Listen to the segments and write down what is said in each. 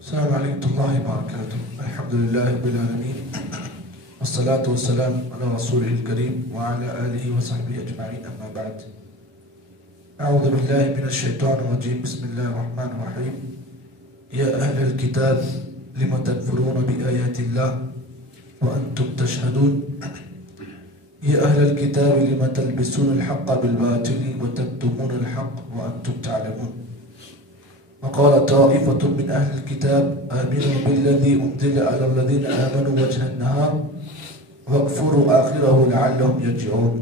السلام علیکم ورحمۃ اللہ وبرکاتہ. الحمد للہ رب العالمین والصلاة والسلام علی رسولہ الکریم وعلی آلہ وصحبہ اجمعین. اما بعد. اعوذ باللہ من الشیطان الرجیم. بسم اللہ الرحمن الرحیم. یا اہل الکتاب لم تکفرون بآیات اللہ وانتم تشہدون. یا اہل الکتاب لم تلبسون الحق بالباطل وتکتمون الحق وانتم تعلمون. وقال طائفة من أهل الكتاب آمنوا بالذي أنزل على الذين آمنوا وجه النهار واكفروا آخره لعلهم يرجعون.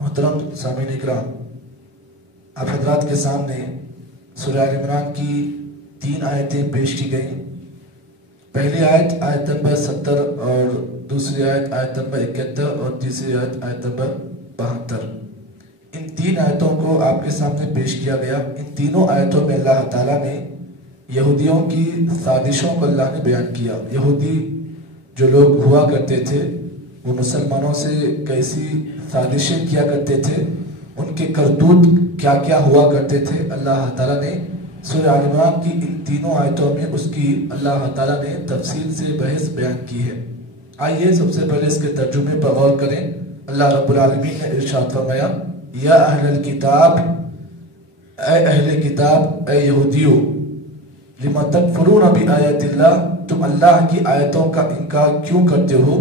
محترم سامعین اکرام، آپ حضرات کے سامنے سورہ آل عمران کی 3 آیتیں پیش کی گئیں. پہلی آیت آیت نمبر 70 اور دوسری آیت آیت نمبر 71 اور تیسری آیت آیت نمبر 72. ان 3 آیتوں کو آپ کے سامنے پیش کیا گیا. ان تینوں آیتوں میں اللہ تعالیٰ نے یہودیوں کی سازشوں کو اللہ نے بیان کیا. یہودی جو لوگ ہوا کرتے تھے وہ مسلمانوں سے کیسی سازشیں کیا کرتے تھے، ان کے کرتوت کیا کیا ہوا کرتے تھے. اللہ تعالیٰ نے سورہ آل عمران کی ان تینوں آیتوں میں اس کی اللہ تعالیٰ نے تفصیل سے بحث بیان کی ہے. آئیے سب سے پہلے اس کے ترجمے پر غور کریں. اللہ رب العالمین نے ارشاد فرمایا، یا اہل الکتاب، اے اہل کتاب، اے یہودیو، لما تکفرون بآیات اللہ، تم اللہ کی آیتوں کا انکار کیوں کرتے ہو؟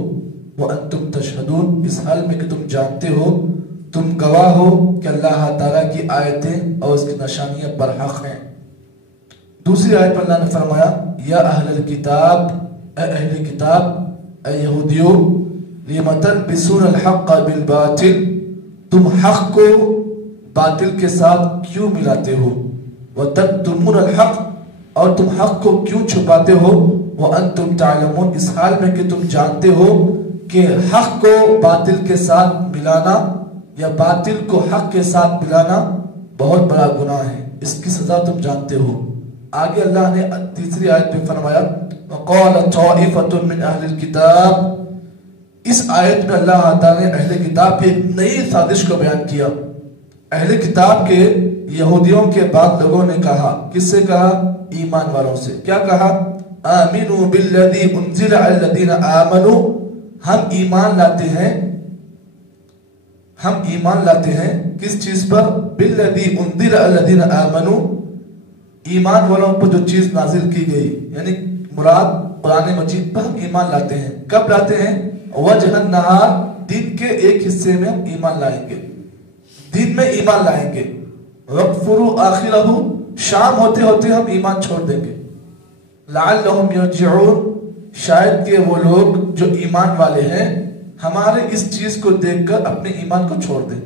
وانتم تشہدون، اس حال میں کہ تم جانتے ہو، تم گواہ ہو کہ اللہ تعالیٰ کی آیتیں اور اس کی نشانیاں برحق ہیں. دوسری آیت پر اللہ نے فرمایا، یا اہل الکتاب، اے اہل کتاب، اے یہودیو، لما تلبسون الحق بالباطل، تم حق کو باطل کے ساتھ کیوں ملاتے ہو؟ وَتَكْتُمُونَ الْحَقَّ، اور تم حق کو کیوں چھپاتے ہو؟ وَأَنْتُمْ تَعْلَمُونَ، اس حال میں کہ تم جانتے ہو کہ حق کو باطل کے ساتھ ملانا یا باطل کو حق کے ساتھ ملانا بہت بڑا گناہ ہے، اس کی سزا تم جانتے ہو. آگے اللہ نے تیسری آیت میں فرمایا، وَقَالَ طَائِفَةٌ مِّنْ أَهْلِ الْكِتَابِ، اس آیت میں اللہ تعالیٰ نے اہل کتاب کی ایک نئی سازش کو بیان کیا. اہل کتاب کے یہودیوں کے بعد لوگوں نے کہا، کس سے کہا؟ ایمان والوں سے. کیا کہا؟ آمنوا بالذی انزل علی الذین آمنوا، ہم ایمان لاتے ہیں کس چیز پر؟ بالذی انزل علی الذین آمنوا، ایمان والوں پر جو چیز نازل کی گئی، یعنی مراد قرآن مجید پر ہم ایمان لاتے ہیں. کب لاتے ہیں؟ وجہ النہار، دن کے ایک حصے میں ہم ایمان لائیں گے، دن میں ایمان لائیں گے. وَاغْفِرُوا آخِرَهُ، شام ہوتے ہوتے ہم ایمان چھوڑ دیں گے. لَعَلَّهُمْ يَرْجِعُونَ، شاید کہ وہ لوگ جو ایمان والے ہیں ہمارے اس چیز کو دیکھ کر اپنے ایمان کو چھوڑ دیں.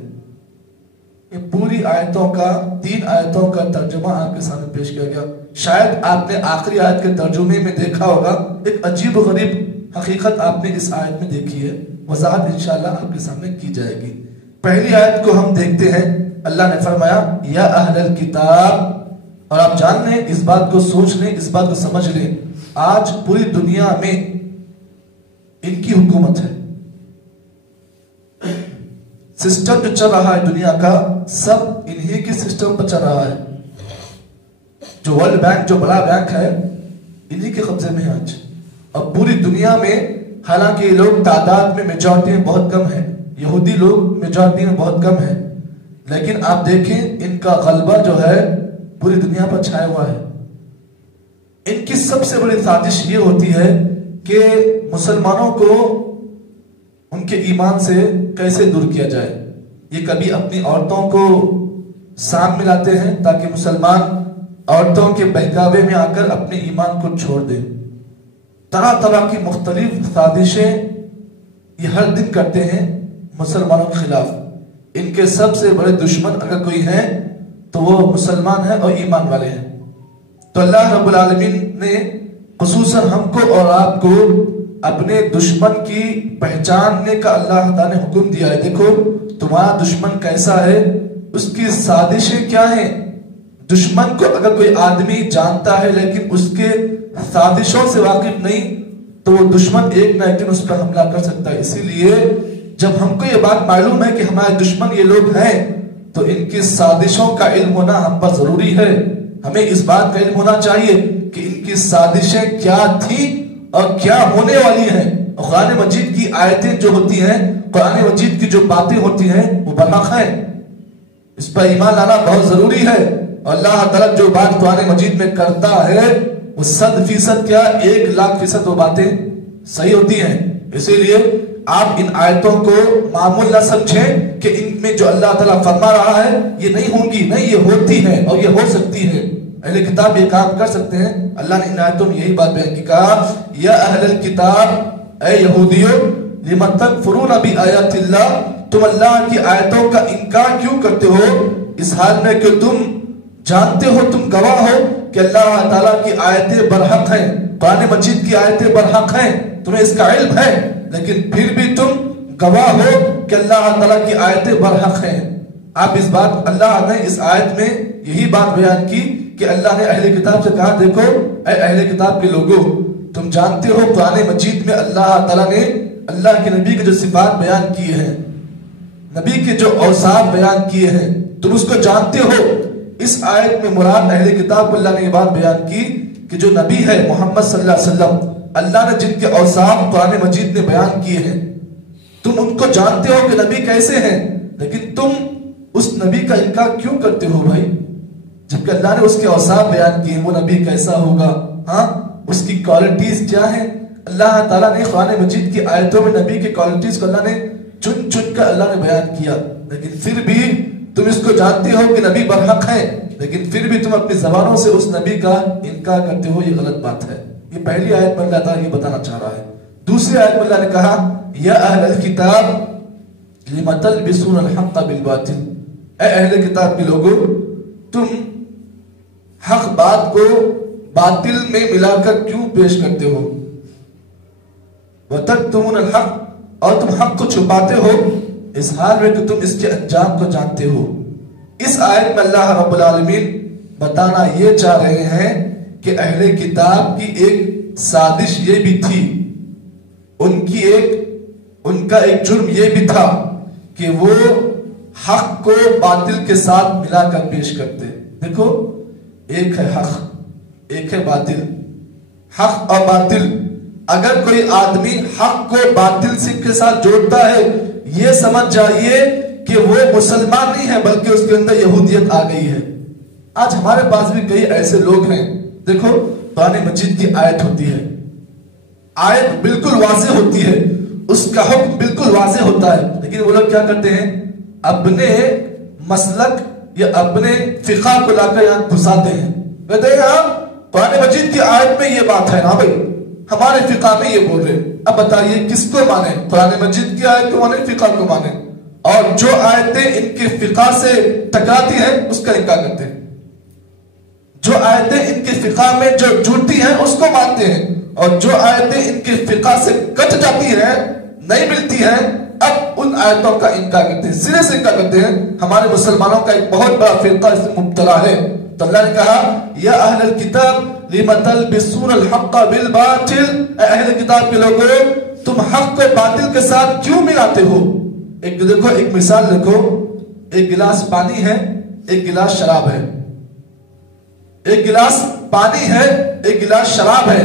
یہ پوری آیتوں کا 3 آیتوں کا ترجمہ آپ کے سامنے پیش کیا گیا. شاید آپ نے آخری آیت کے ترجمے میں دیکھا ہوگا ایک عجیب و غریب حقیقت آپ نے اس آیت میں دیکھی ہے. وضاحت انشاءاللہ آپ کے سامنے کی جائے گی. پہلی آیت کو ہم دیکھتے ہیں. اللہ نے فرمایا، یا اہل الکتاب، اور آپ جان لیں، اس بات کو سوچ لیں، اس بات کو سمجھ لیں، آج پوری دنیا میں ان کی حکومت ہے. سسٹم جو چل رہا ہے دنیا کا، سب انہی کی سسٹم پر چل رہا ہے. جو ورلڈ بینک، جو بڑا بینک ہے، انہی کے قبضے میں ہے آج. اور پوری دنیا میں حالانکہ یہ لوگ تعداد میں میجورٹی میں بہت کم ہیں، یہودی لوگ میجورٹی میں بہت کم ہیں، لیکن آپ دیکھیں ان کا غلبہ جو ہے پوری دنیا پر چھایا ہوا ہے. ان کی سب سے بڑی سازش یہ ہوتی ہے کہ مسلمانوں کو ان کے ایمان سے کیسے دور کیا جائے. یہ کبھی اپنی عورتوں کو سامنے لاتے ہیں تاکہ مسلمان عورتوں کے بہکاوے میں آ کر اپنے ایمان کو چھوڑ دیں. طرح طرح کی مختلف سازشیں یہ ہر دن کرتے ہیں مسلمانوں کے خلاف. ان کے سب سے بڑے دشمن اگر کوئی ہیں تو وہ مسلمان ہیں اور ایمان والے ہیں. تو اللہ رب العالمین نے خصوصاً ہم کو اور آپ کو اپنے دشمن کی پہچاننے کا اللہ تعالیٰ نے حکم دیا ہے. دیکھو تمہارا دشمن کیسا ہے، اس کی سازشیں کیا ہیں. دشمن کو اگر کوئی آدمی جانتا ہے لیکن اس کے سازشوں سے واقف نہیں تو وہ دشمن ایک نہ ایک دن اس پر حملہ کر سکتا ہے. اسی لیے جب ہم کو یہ بات معلوم ہے کہ ہمارے دشمن یہ لوگ ہیں تو ان کی سازشوں کا علم ہونا ہم پر ضروری ہے. ہمیں اس بات کا علم ہونا چاہیے کہ ان کی سازشیں کیا تھیں اور کیا ہونے والی ہیں. اور قرآن مجید کی آیتیں جو ہوتی ہیں، قرآن مجید کی جو باتیں ہوتی ہیں وہ برحق ہیں. اس پر ایمان لانا بہت ضروری ہے. اور اللہ تعالیٰ جو بات قرآن مجید میں کرتا ہے وہ 100% کیا 1,00,000% وہ باتیں صحیح ہوتی ہیں. اسی لیے آپ ان آیتوں کو معمول نہ سمجھیں کہ ان میں جو اللہ تعالیٰ فرما رہا ہے یہ نہیں ہوں گی. نہیں، یہ ہوتی ہے اور یہ ہو سکتی ہے. اہل کتاب یہ کام کر سکتے ہیں. اللہ نے ان آیتوں میں یہی بات بیان کی، کہا یا اہل الکتاب، اے یہودیوں، لم تکفرون بآیات اللہ، تم اللہ کی آیتوں کا انکار کیوں کرتے ہو، اس حال میں کہ تم جانتے ہو، تم گواہ ہو کہ اللہ تعالیٰ کی آیتیں برحق ہیں، قرآن مجید کی آیتیں برحق ہیں، تمہیں اس کا علم ہے، لیکن پھر بھی تم گواہ ہو کہ اللہ تعالیٰ کی آیتیں برحق ہیں. آپ اس بات، اللہ نے اس آیت میں یہی بات بیان کی کہ اللہ نے اہل کتاب سے کہا، دیکھو اے اہل کتاب کے لوگوں، تم جانتے ہو قرآن مجید میں اللہ تعالیٰ نے اللہ کے نبی کے جو صفات بیان کیے ہیں، نبی کے جو اوصاف بیان کیے ہیں، تم اس کو جانتے ہو. اس آیت میں مراد اہل کتاب کو اللہ نے یہ بات بیان کی کہ جو نبی ہے محمد صلی اللہ علیہ وسلم، اللہ نے جن کے اوصاف قرآن مجید نے بیان کیے ہیں، تم ان کو جانتے ہو کہ نبی کیسے ہیں، لیکن تم اس نبی کا انکار کیوں کرتے ہو بھائی؟ جبکہ اللہ نے اس کے اوصاف بیان کیے، وہ نبی کیسا ہوگا، ہاں اس کی کوالٹیز کیا ہیں. اللہ تعالیٰ نے قرآن مجید کی آیتوں میں نبی کی کوالٹیز کو اللہ نے چن چن کر اللہ نے بیان کیا، لیکن پھر بھی تم اس کو جانتے ہو کہ نبی برحق ہے، لیکن پھر بھی تم اپنی زبانوں سے اس نبی کا انکار کرتے ہو. یہ غلط بات ہے. یہ پہلی آیت میں اللہ تعالیٰ یہ بتانا چاہ رہا ہے. دوسری آیت میں اللہ نے کہا یا اہل الکتاب لم تلبسون الحق بالباطل، اے اہل کتاب کے لوگوں، تم حق بات کو باطل میں ملا کر کیوں پیش کرتے ہو، وتکتمون الحق، اور تم حق کو چھپاتے ہو اس حال میں کہ تم اس کے انجام کو جانتے ہو. اس آیت میں اللہ رب العالمین بتانا یہ چاہ رہے ہیں کہ اہل کتاب کی ایک سازش یہ بھی تھی، ان کا ایک جرم یہ بھی تھا کہ وہ حق کو باطل کے ساتھ ملا کر پیش کرتے. دیکھو، ایک ہے حق، ایک ہے باطل. حق اور باطل، اگر کوئی آدمی حق کو باطل سے کے ساتھ جوڑتا ہے، یہ سمجھ جائیے کہ وہ مسلمان نہیں ہے بلکہ اس کے اندر یہودیت آ گئی ہے. آج ہمارے پاس بھی کئی ایسے لوگ ہیں. دیکھو، قرآن مجید کی آیت ہوتی ہے، آیت بالکل واضح ہوتی ہے، اس کا حکم بالکل واضح ہوتا ہے، لیکن وہ لوگ کیا کرتے ہیں، اپنے مسلک یا اپنے فقہ کو لا کر یہاں گھساتے ہیں. کہتے ہیں ہاں قرآن مجید کی آیت میں یہ بات ہے نا بھائی، ہمارے فقہ میں یہ بول رہے. اب بتائیے کس کو مانے، قرآن مجید کی آیت کو مانے، فقہ کو مانے؟ اور جو آیتیں ان کے فقہ سے ٹکراتی ہیں اس کا انکار کرتے ہیں. جو آیتیں ان کے فقہ میں جو جڑتی ہیں اس کو مانتے ہیں، اور جو آیتیں ان کے فقہ سے کٹ جاتی ہیں، نہیں ملتی ہیں، اب ان آیتوں کا انکار کرتے ہیں، سرے سے انکار کرتے ہیں. ہمارے مسلمانوں کا ایک بہت بڑا فرقہ اس میں مبتلا ہے. تو اللہ نے کہا یا اہل الکتاب لم تلبسون الحق بالباطل، اے اہل کتاب کے لوگوں، تم حق کو باطل کے ساتھ کیوں ملاتے ہو. ایک دیکھو، ایک مثال دیکھو، ایک گلاس پانی ہے، ایک گلاس شراب ہے. ایک گلاس پانی ہے، ایک گلاس شراب ہے.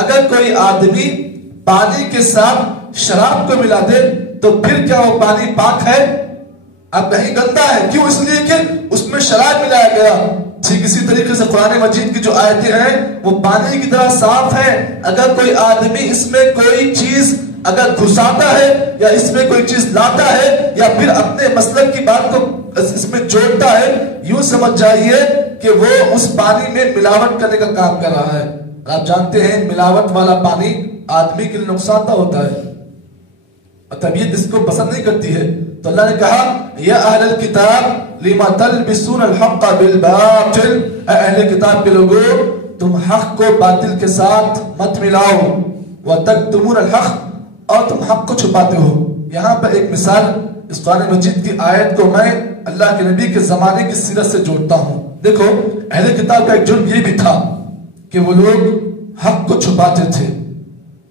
اگر کوئی آدمی پانی کے ساتھ شراب کو ملا دے تو پھر کیا وہ پانی پاک ہے؟ اب نہیں، گندا ہے. کیوں؟ اس لیے کہ اس میں شراب ملایا گیا. ٹھیک اسی طریقے سے قرآن مجید کی جو آیتیں ہیں وہ پانی کی طرح صاف ہے. اگر کوئی آدمی اس میں کوئی چیز اگر گھساتا ہے یا اس میں کوئی چیز لاتا ہے یا پھر اپنے مسلک کی بات کو اس میں جوڑتا ہے، یوں سمجھ جائیے کہ وہ اس پانی میں ملاوٹ کرنے کا کام کر رہا ہے. آپ جانتے ہیں ملاوٹ والا پانی آدمی کے لیے نقصان دہ ہوتا ہے، طبیعت اس کو پسند نہیں کرتی ہے. تو اللہ نے کہا یا اہل الکتاب لما تلبسون الحق بالباطل، اے اہل کتاب کے لوگوں، تم حق کو باطل کے ساتھ مت ملاؤ. وتکتمون الحق، اور تم حق کو چھپاتے ہو. یہاں پر ایک مثال اس قرآن مجید کی آیت کو میں اللہ کے نبی کے زمانے کی سیرت سے جوڑتا ہوں. دیکھو، اہل کتاب کا ایک جرم یہ بھی تھا کہ وہ لوگ حق کو چھپاتے تھے.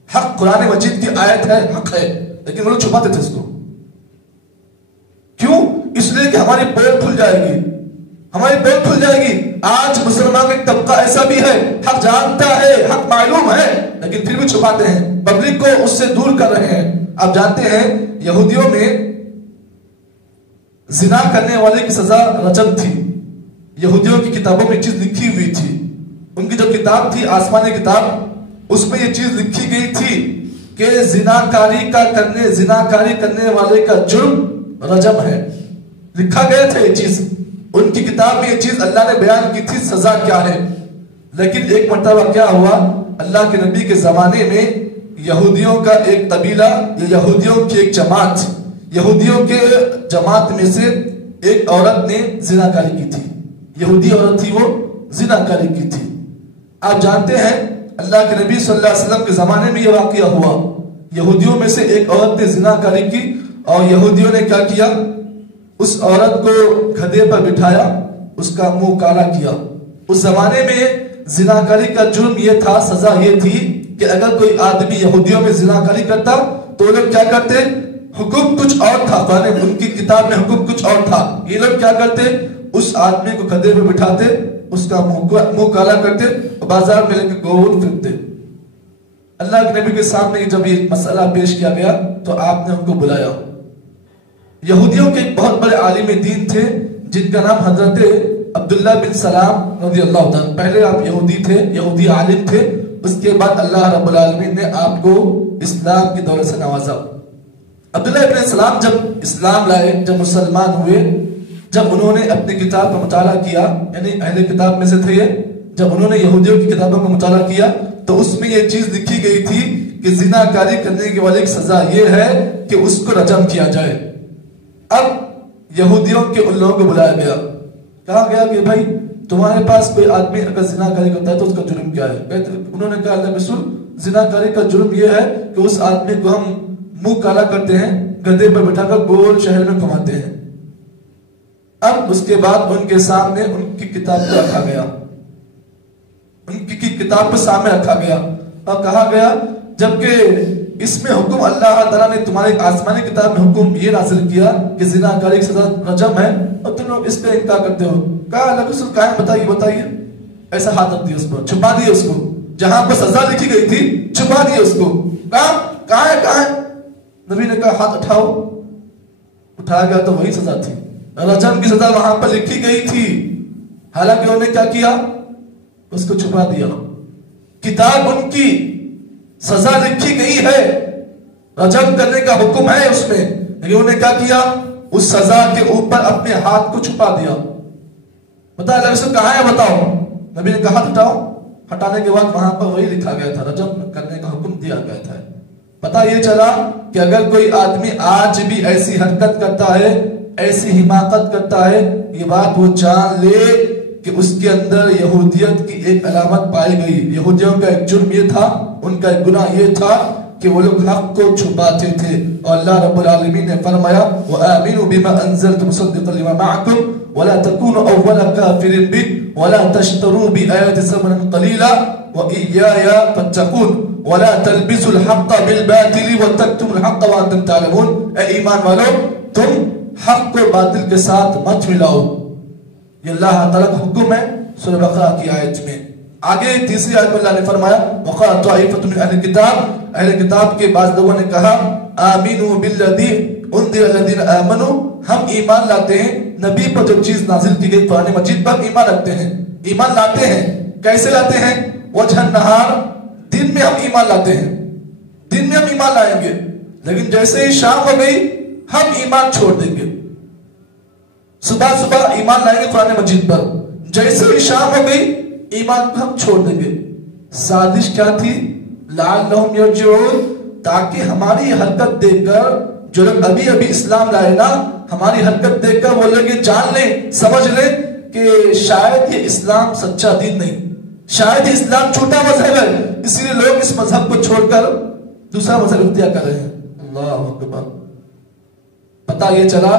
حق قرآن مجید کی آیت ہے، حق ہے، لیکن وہ لوگ چھپاتے تھے اس کو. کیوں؟ اس لیے کہ ہماری پول کھل جائے گی، ہماری پول کھل جائے گی. آج مسلمان کا ایک طبقہ ایسا بھی ہے، حق جانتا ہے، حق معلوم ہے، لیکن پھر بھی چھپاتے ہیں، پبلک کو اس سے دور کر رہے ہیں. آپ جانتے ہیں یہودیوں میں زنا کرنے والے کی سزا رجم تھی. یہودیوں کی کتابوں میں چیز لکھی ہوئی تھی. ان کی جو کتاب تھی آسمانی کتاب، اس میں یہ چیز لکھی گئی تھی کہ زناکاری کرنے والے کا جرم رجم ہے. لکھا گیا تھا یہ چیز ان کی کتاب میں، یہ چیز اللہ نے بیان کی تھی سزا کیا ہے. لیکن ایک مرتبہ کیا ہوا، اللہ کے نبی کے زمانے میں یہودیوں کا ایک قبیلہ، یہودیوں کی ایک جماعت، یہودیوں کے جماعت میں سے ایک عورت نے زناکاری کی تھی. یہودی عورت تھی، وہ زناکاری کی تھی. آپ جانتے ہیں اللہ کے نبی صلی اللہ علیہ وسلم کے زمانے میں یہ واقعہ ہوا. یہودیوں میں سے ایک عورت نے زناکاری کی اور یہودیوں نے کیا کیا، اس عورت کو گدھے پر بٹھایا، اس کا منہ کالا کیا. اس زمانے میں زناکاری کا جرم یہ تھا، سزا یہ تھی کہ اگر کوئی آدمی یہودیوں میں زناکاری کرتا تو لوگ کیا کرتے، حکم کچھ اور تھا، ان کی کتاب میں حکم کچھ اور تھا. یہ لوگ کیا کرتے، اس آدمی کو گدھے پہ بٹھاتے، اس کا منہ کالا کرتے اور بازار میں لے کے گول پھرتے. اللہ کے نبی کے سامنے جب یہ مسئلہ پیش کیا گیا تو آپ نے ان کو بلایا. یہودیوں کے ایک بہت بڑے عالم دین تھے جن کا نام حضرت عبداللہ بن سلام رضی اللہ عنہ. پہلے آپ یہودی تھے، یہودی عالم تھے، اس کے بعد اللہ رب العالمین نے آپ کو اسلام کی دولت سے نوازا. عبداللہ بن سلام جب اسلام لائے، جب مسلمان ہوئے، جب انہوں نے اپنی کتاب کا مطالعہ کیا، یعنی اہل کتاب میں سے تھے یہ، جب انہوں نے یہودیوں کی کتابوں کا مطالعہ کیا تو اس میں یہ چیز لکھی گئی تھی کہ زناکاری کرنے کے والے کی سزا یہ ہے کہ اس کو رجم کیا جائے. اب یہودیوں کے ان لوگوں کو بلایا گیا، کہا گیا کہ بھائی تمہارے پاس کوئی آدمی اگر زناکاری کرتا ہے تو اس کا جرم کیا ہے. انہوں نے کہا اللہ رسول، زناکاری کا جرم یہ ہے کہ اس آدمی کو ہم منہ کالا کرتے ہیں، گدھے پر بٹھا کر گول شہر میں گھماتے ہیں. اب اس کے بعد ان کے سامنے ان کی کتاب کو رکھا گیا، ان کی کتاب کو سامنے رکھا گیا اور کہا گیا جبکہ اس میں حکم اللہ تعالیٰ نے تمہاری آسمانی کتاب میں حکم یہ نازل کیا کہ زناکاری کی سزا رجم ہے اور تم لوگ اس پہ انکار کرتے ہو. کہا اللہ رسول قائم بتائیے. ایسا ہاتھ رکھ دیا اس پر، چھپا دیا اس کو، جہاں پر سزا لکھی گئی تھی چھپا دیا اس کو. کہاں ہے؟ نبی نے کہا ہاتھ اٹھاؤ. اٹھایا گیا تو وہی سزا تھی، رجم کی سزا وہاں پر لکھی گئی تھی. حالانکہ انہوں نے کیا کیا، اس کو چھپا دیا. کتاب ان کی سزا لکھی گئی ہے، رجم کرنے کا حکم ہے اس میں، لیکن انہوں نے کیا کیا، اس سزا کے اوپر اپنے ہاتھ کو چھپا دیا. بتا اللہ رسول کہاں ہے بتاؤ. نبی نے کہا ہٹاؤ. ہٹانے کے بعد وہاں پر وہی لکھا گیا تھا، رجم کرنے کا حکم دیا گیا تھا. پتا یہ چلا کہ اگر کوئی آدمی آج بھی ایسی حرکت کرتا ہے، ایسی حماقت کرتا ہے، یہ بات وہ جان لے کہ اس کے اندر یہودیت کی ایک علامت پائی گئی. یہودیوں کا ایک جرم یہ تھا، ان کا ایک گناہ یہ تھا کہ وہ لوگ حق کو چھپاتے تھے. اور اللہ رب العالمین نے فرمایا وَآمِنُوا بِمَا أَنزَلْتُ مُصَدِّقًا لِمَا مَعَكُمْ وَلَا تَكُونُوا أَوَّلَ كَافِرٍ بِهِ وَلَا تَشْتَرُوا بِآيَاتِ ثَمَنًا قَلِيلًا وَإِيَّايَ فَاتَّقُونِ وَلَا تَلْبِسُوا الْحَقَّ بِالْبَاطِلِ وَتَكْتُمُوا الْحَقَّ وَأَنْتُمْ تَعْلَمُونَ. اے ایمان والو، تم حق کو باطل کے ساتھ مت ملاؤ. یہ اللہ تعالیٰ کا حکم ہے سورہ بقرہ کی آیت میں. آگے تیسری آیت میں اللہ نے فرمایا وَقَالَ طَائِفَةٌ مِنْ أَهْلِ الْكِتَابِ، اہل کتاب کے بعض لوگوں نے کہا آمِنُوا بِالَّذِي أُنزِلَ الَّذِينَ آمَنُوا، ہم ایمان لاتے ہیں نبی پر جو چیز نازل کی گئی قرآن مجید پر ایمان رکھتے ہیں، ایمان لاتے ہیں. کیسے لاتے ہیں؟ وجہ النہار، دن میں ہم ایمان لاتے ہیں، دن میں ہم ایمان لائیں گے، لیکن جیسے ہی شام ہو گئی ہم ایمان چھوڑ دیں گے. صبح ایمان لائیں گے قرآن مجید پر، جیسے ہی شام ہو گئی ایمان کو ہم چھوڑ دیں گے. سازش کیا تھی؟ لعلہم یرجعون، تاکہ ہماری حرکت دیکھ کر جو لوگ ابھی اسلام لائے نا، ہماری حرکت دیکھ کر وہ لوگ یہ جان لیں، سمجھ لیں کہ شاید یہ اسلام سچا دین نہیں، شاید یہ اسلام چھوٹا مذہب ہے، اسی لیے لوگ اس مذہب کو چھوڑ کر دوسرا مذہب اختیار کر رہے ہیں. اللہ اکبر. پتہ یہ چلا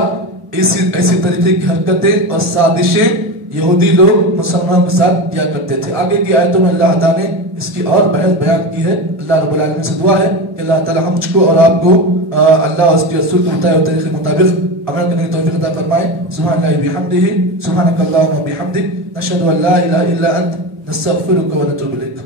ایسی طریقے کی حرکتیں اور سازشیں یہودی لوگ مسلمانوں کے ساتھ کیا کرتے تھے. آگے کی آیتوں میں اللہ تعالیٰ نے اس کی اور بحث بیان کی ہے. اللہ رب العالمین سے دعا ہے کہ اللہ تعالیٰ ہم مجھ کو اور آپ کو اللہ اور اس کے رسول کے مطابق عمل کرنے کی توفیق عطا فرمائے. سبحان اللہ بحمدہ سبحانک اللہم بحمدک نشہد ان لا الہ الا انت نستغفرک و نتوب الیک.